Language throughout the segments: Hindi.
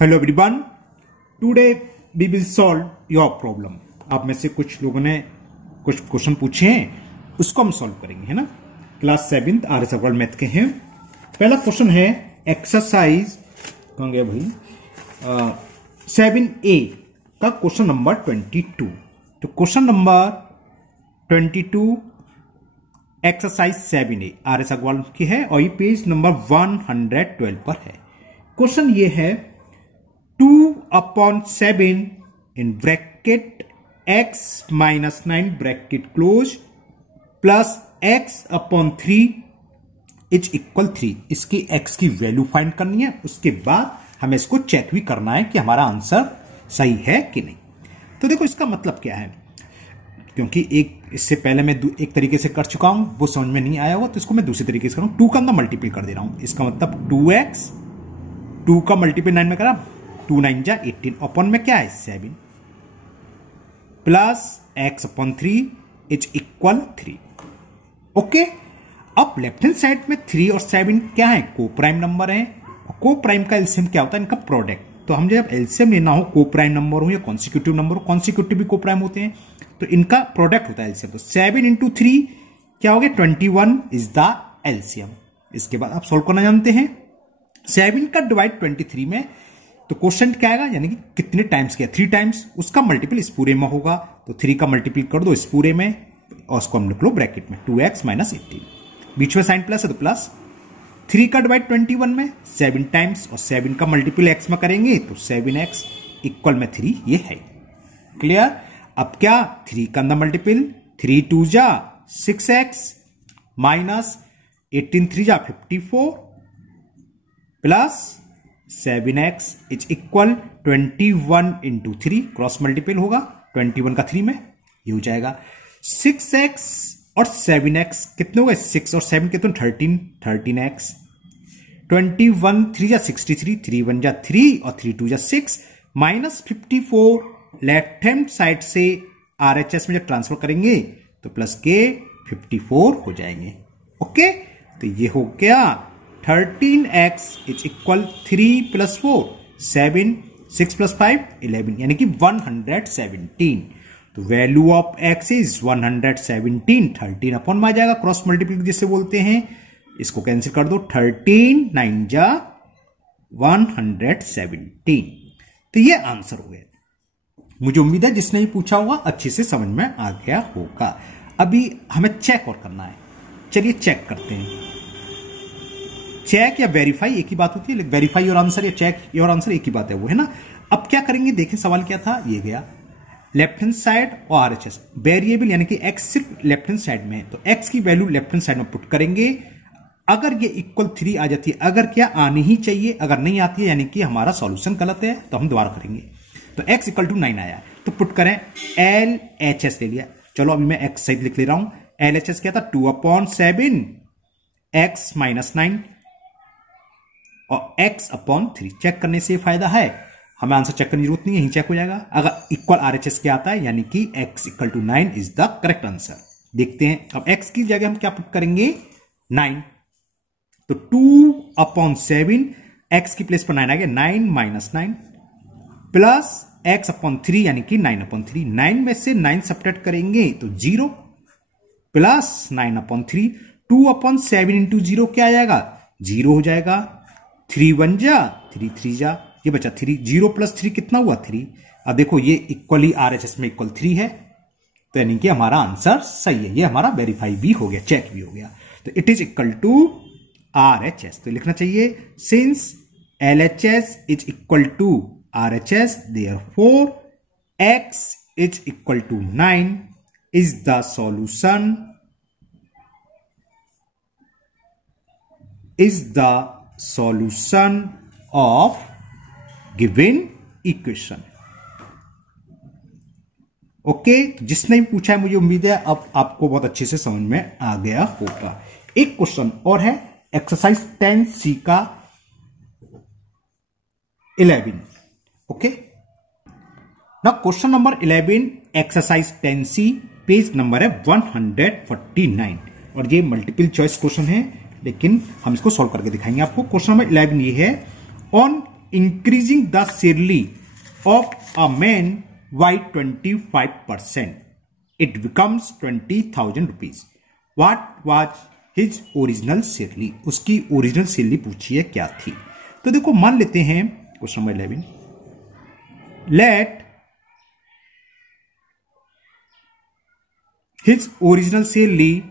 Hello everyone, today we will solve your problem. आप में से कुछ लोगों ने कुछ क्वेश्चन पूछे हैं, उसको हम सॉल्व करेंगे, है ना। क्लास 7 आर्यस अग्रवाल मैथ के हैं। पहला क्वेश्चन है एक्सरसाइज कहाँ गया भाई 7A का क्वेश्चन नंबर 22। तो question number 22 exercise 7A आर्यस Agarwal की है और ये पेज नंबर 112 पर है। क्वेश्चन ये है 2/7 in bracket x minus 9 bracket close plus x/3 is equal 3। इसकी x की वैल्यू फाइंड करनी है, उसके बाद हमें इसको चेक भी करना है कि हमारा आंसर सही है कि नहीं। तो देखो इसका मतलब क्या है, क्योंकि इससे पहले मैं एक तरीके से कर चुका हूं, वो समझ में नहीं आया हुआ, तो इसको मैं दूसरे तरीके से करूं। 2 का अंदर मल्टीपल कर दे रहा हूं, इसका मतलब 2x 2 का मल्टीपल 9 में करा 2 9 जा 18 अपन में क्या है 7 plus x/3 is equal 3। Okay, अब लेफ्ट हैंड साइड में 3 और 7 क्या है, को प्राइम नंबर है। को प्राइम का एलसीएम क्या होता है, इनका प्रोडक्ट। तो हम जब एलसीएम लेना हो, को प्राइम नंबर हो या कॉन्सिक्यूटिव नंबर हो, कॉन्सिक्यूटिव भी को प्राइम होते हैं, तो इनका प्रोडक्ट होता है एलसीएम। तो 7 × 3 क्या हो गया 21 इज द एलसीएम। इसके बाद आप सोल्व करना जानते हैं। 7 का डिवाइड 23 में, तो क्वेश्चन क्या आएगा, यानी कि कितने टाइम्स किया 3 टाइम्स, उसका मल्टीपल इस पूरे में होगा। तो 3 का मल्टीपल कर दो इस पूरे में और उसको हम लिख लो ब्रैकेट में 2x - 18, बीच में साइन प्लस है तो प्लस। 3 का डिवाइड 21 में 7 टाइम्स और 7 का मल्टीपल x में करेंगे तो 7x इक्वल में 3, ये है क्लियर। अब क्या 3 का अंदर मल्टीपल 3 2 जा 6x माइनस 18 3 जा 54 plus 7x is equal 21 × 3, cross multiple होगा 21 का 3 में, ये हो जाएगा 6x और 7x कितने हो गए 6 और 7 कितने 13x 21 3 जा 63 3 1 जा 3 और 3 2 जा 6 माइनस 54। लेफ्ट हैंड साइड से RHS में जब ट्रांसफर करेंगे तो प्लस के 54 हो जाएंगे। ओके, तो ये हो गया 13x इज इक्वल 3 + 4 7 6 + 5 11, यानी कि 117। तो वैल्यू ऑफ x इज 117। 13 अपन में आ जाएगा, क्रॉस मल्टीपल जिसे बोलते हैं, इसको कैंसिल कर दो 13 9 जा 117। तो ये आंसर हो गया। मुझे उम्मीद है जिसने भी पूछा होगा अच्छे से समझ में आ गया होगा। अभी हमें चेक और करना है, चलिए चेक करते हैं। चेक या वेरीफाई एक ही बात होती है, वेरीफाई और आंसर या चेक और आंसर एक ही बात है, वो है ना। अब क्या करेंगे, देखें सवाल क्या था, ये गया लेफ्ट हैंड साइड और RHS वेरिएबल, यानी कि x सिर्फ लेफ्ट हैंड साइड में है, तो x की वैल्यू लेफ्ट हैंड साइड में पुट करेंगे। अगर ये इक्वल 3 आ जाती है, अगर क्या आनी ही चाहिए, अगर नहीं आती है यानी कि हमारा सॉल्यूशन गलत है, तो हम दोबारा करेंगे। तो x = 9 आया, तो पुट करें LHS ले लिया। चलो अभी मैं x सहित लिख ले रहा हूं। LHS क्या था 2/7 x - 9 और x/3। चेक करने से फायदा है, हमें आंसर चेक करने की जरूरत नहीं है, यही चेक हो जाएगा। अगर इक्वल RHS क्या आता है, यानी कि x = 9 is the correct answer. देखते हैं, अब x की जगह हम क्या पुट करेंगे 9, तो 2/7 x की प्लेस पर 9 आ गया, 9 - 9 प्लस x/3 यानी कि 9/3। 9 में से 9 सब्ट्रैक्ट करेंगे तो 0 प्लस 9/3। 2/7 × 0 क्या आ जाएगा 0 हो जाएगा। 3 1 जा 3 3 जा, ये बचा 3, 0 + 3 कितना हुआ 3। अब देखो ये इक्वली RHS में इक्वल 3 है, तो यानी कि हमारा आंसर सही है, ये हमारा वेरीफाई भी हो गया, चेक भी हो गया। तो it is equal to RHS, तो लिखना चाहिए since LHS is equal to RHS therefore x is equal to 9 is the solution of given equation। Okay, तो जिसने भी पूछा है मुझे उम्मीद है अब आपको बहुत अच्छे से समझ में आ गया होगा। एक क्वेश्चन और है एक्सरसाइज 10C का 11। ओके, ना question number 11 exercise 10C page number है 149 और ये मल्टीपल चॉइस क्वेश्चन है, लेकिन हम इसको सॉल्व करके दिखाएंगे आपको। क्वेश्चन नंबर 11 ये है, on increasing the salary of a man by 25%. It becomes 20,000 rupees. What was his original salary? उसकी ओरिजिनल सैलरी पूछी है क्या थी। तो देखो मान लेते हैं question number 11, let his original salary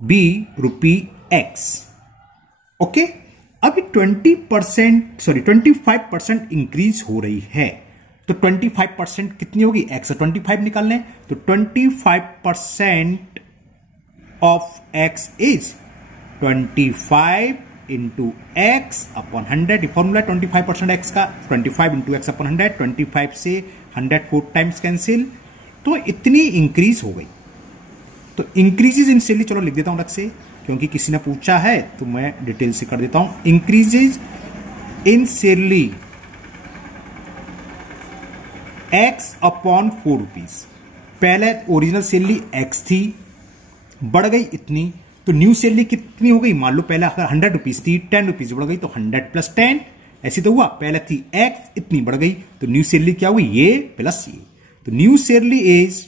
be rupee X. Okay अभी 25% इंक्रीज हो रही है, तो 25% कितनी होगी, एक्स 25 निकाल लें, तो 25% of x is 25 into x upon 100। Formula 25% x का 25 इंटू एक्स अपॉन 100, 25 से 100 4 टाइम्स कैंसिल, तो इतनी इंक्रीज हो गई। तो इंक्रीजेज इन सैलरी चलो लिख देता हूं अलग से, क्योंकि किसी ने पूछा है तो मैं डिटेल से कर देता हूं। इंक्रीजेज इन सैलरी एक्स अपॉन 4 रुपीज। पहले ओरिजिनल सैलरी एक्स थी, बढ़ गई इतनी, तो न्यू सैलरी कितनी हो गई, मान लो पहले अगर 100 रुपीज थी, 10 रुपीज बढ़ गई, तो 100 प्लस 10 ऐसे तो हुआ। पहले थी एक्स, इतनी बढ़ गई, तो न्यू सैलरी क्या हुई, ये प्लस ये। तो new salary is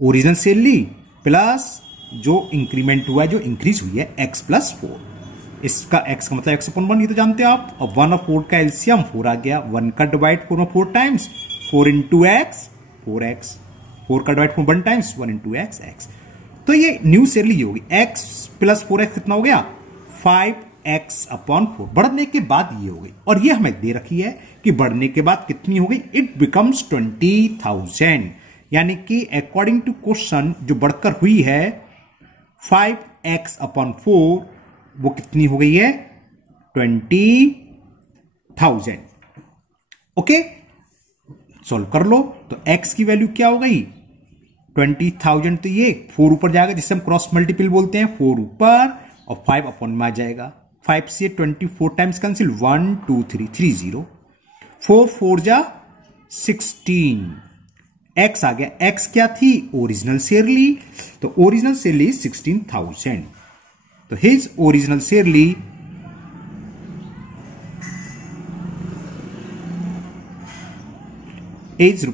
original salary plus जो इंक्रीमेंट हुआ है, जो इंक्रीज हुई है, एक्स प्लस 4। इसका एक्स का मतलब एक्स अपॉन 1, ये तो जानते हो आप। और 1 और 4 का एलसीएम 4 आ गया, 1 का divide 4 times, 4 into x 4x, 4 का divide 1 times 1 into x x. तो ये न्यू सैलरी ये होगी, एक्स प्लस 4x कितना हो गया, 5x अपॉन 4। बढ़ने के बाद ये हो गई, और ये हमें दे रखी है कि बढ़ने के बाद कितनी हो गई, इट बिकम्स 20,000। यानी कि अकॉर्डिंग टू क्वेश्चन जो बढ़कर हुई है 5x अपॉन 4, वो कितनी हो गई है, 20,000। ओके सॉल्व कर लो, तो x की वैल्यू क्या हो गई, 20,000। तो ये 4 ऊपर जाएगा, जिससे हम क्रॉस मल्टीपल बोलते हैं, 4 ऊपर और 5 अपॉन में आ जाएगा। 5 से 24 टाइम्स कैंसिल, 1 2 3 3 0, 4 4 जा 16, एक्स आ गया। एक्स क्या थी, ओरिजिनल सैलरी, तो ओरिजिनल सैलरी 16,000। तो हिज ओरिजिनल सैलरी इज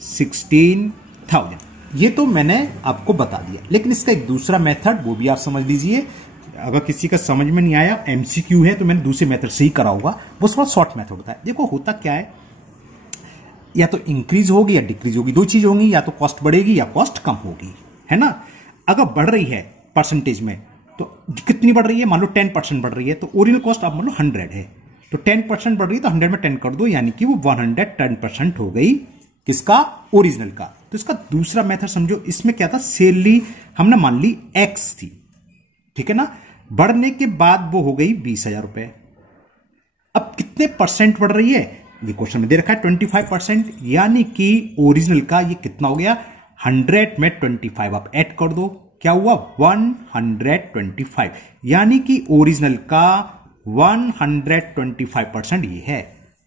₹16,000। ये तो मैंने आपको बता दिया, लेकिन इसका एक दूसरा मेथड, वो भी आप समझ लीजिए। अगर किसी का समझ में नहीं आया, एमसीक्यू है, तो मैंने दूसरे मेथड से ही करा होगा, वो थोड़ा शॉर्ट मेथड होता है। देखो होता क्या है, या तो इंक्रीज होगी या डिक्रीज होगी, दो चीज होंगी, या तो कॉस्ट बढ़ेगी या कॉस्ट कम होगी, है ना। अगर बढ़ रही है परसेंटेज में, तो कितनी बढ़ रही है, मान लो 10% बढ़ रही है, तो ओरिजिनल कॉस्ट आप मान लो 100 है, तो 10% बढ़ रही है, तो 100 में 10 कर दो, यानी कि वो 110% हो गई, किसका, ओरिजिनल का। तो इसका दूसरा मेथड समझो, इसमें क्या था, सैलरी हमने मान ली एक्स थी, ठीक है ना, बढ़ने के बाद वो हो गई 20,000 रुपए। अब कितने परसेंट बढ़ रही है, ये क्वेश्चन में दे रखा है 25%, यानी कि ओरिजिनल का ये कितना हो गया, 100 में 25 आप ऐड कर दो, क्या हुआ, 125, यानी कि ओरिजिनल का 125% ये है।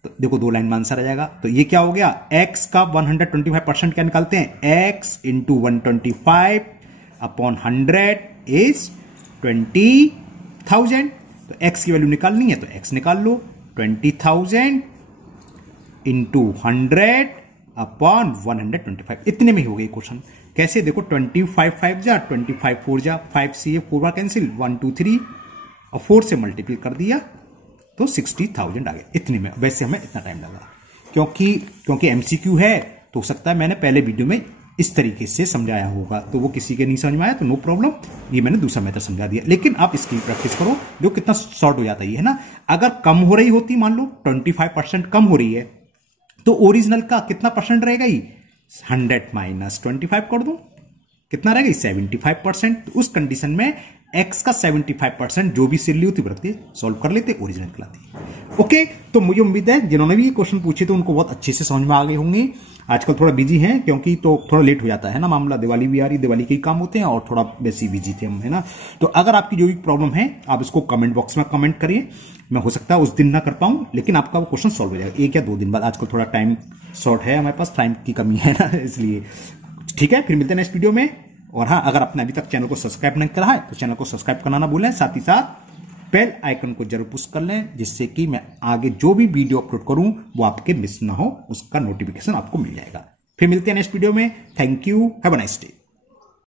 तो देखो 2 लाइन में आंसर आ जाएगा। तो ये क्या हो गया, x का 125% क्या निकालते हैं, x इंटू 125 अपॉन 100 इज 20,000। तो x की वैल्यू निकालनी है, तो x निकाल लो, 20,000 इंटू 100 अपॉन 125, इतने में ही हो गई क्वेश्चन। कैसे, देखो 25 5 जा 25 4 जा, 5 से ये 4 बार कैंसिल, 1 2 3 और 4 से मल्टीपल कर दिया, तो 60,000 आ गया। इतने में, वैसे हमें इतना टाइम लगा, क्योंकि एमसीक्यू है, तो हो सकता है मैंने पहले वीडियो में इस तरीके से समझाया होगा, तो वो किसी के नहीं समझ में आया तो नो प्रॉब्लम, ये मैंने दूसरा मेथड समझा दिया। लेकिन आप इसकी प्रैक्टिस करो, जो कितना शॉर्ट हो जाता है ना। अगर कम हो रही होती, मान लो 25% कम हो रही है, तो ओरिजिनल का कितना परसेंट रहेगा, 100 माइनस 25 कर दो, कितना रहेगा, 75%। उस कंडीशन में एक्स का 75% जो भी सैलरी होती रखते, सॉल्व कर लेते, ओरिजिनल कहलाती। ओके, तो मुझे उम्मीद है जिन्होंने भी ये क्वेश्चन पूछे थे उनको बहुत अच्छे से समझ में आ गए होंगे। आजकल थोड़ा बिजी हैं क्योंकि तो थोड़ा लेट हो जाता है ना मामला, दिवाली भी आ रही, दिवाली के ही काम होते हैं और थोड़ा वैसे ही बिजी थे हम, है ना। तो अगर आपकी जो भी प्रॉब्लम है आप इसको कमेंट बॉक्स में कमेंट करिए, मैं हो सकता है उस दिन ना कर पाऊं लेकिन आपका वो क्वेश्चन सॉल्व हो जाएगा 1 या 2 दिन बाद। आजकल थोड़ा टाइम शॉर्ट है, हमारे पास टाइम की कमी है ना, इसलिए। ठीक है, फिर मिलते हैं नेक्स्ट वीडियो में। और हाँ, अगर आपने अभी तक चैनल को सब्सक्राइब नहीं करा है तो चैनल को सब्सक्राइब करना ना भूलें, साथ ही साथ बेल आइकन को जरूर पुश कर लें, जिससे कि मैं आगे जो भी वीडियो अपलोड करूं वो आपके मिस ना हो, उसका नोटिफिकेशन आपको मिल जाएगा। फिर मिलते हैं नेक्स्ट वीडियो में। Thank you, have a nice day.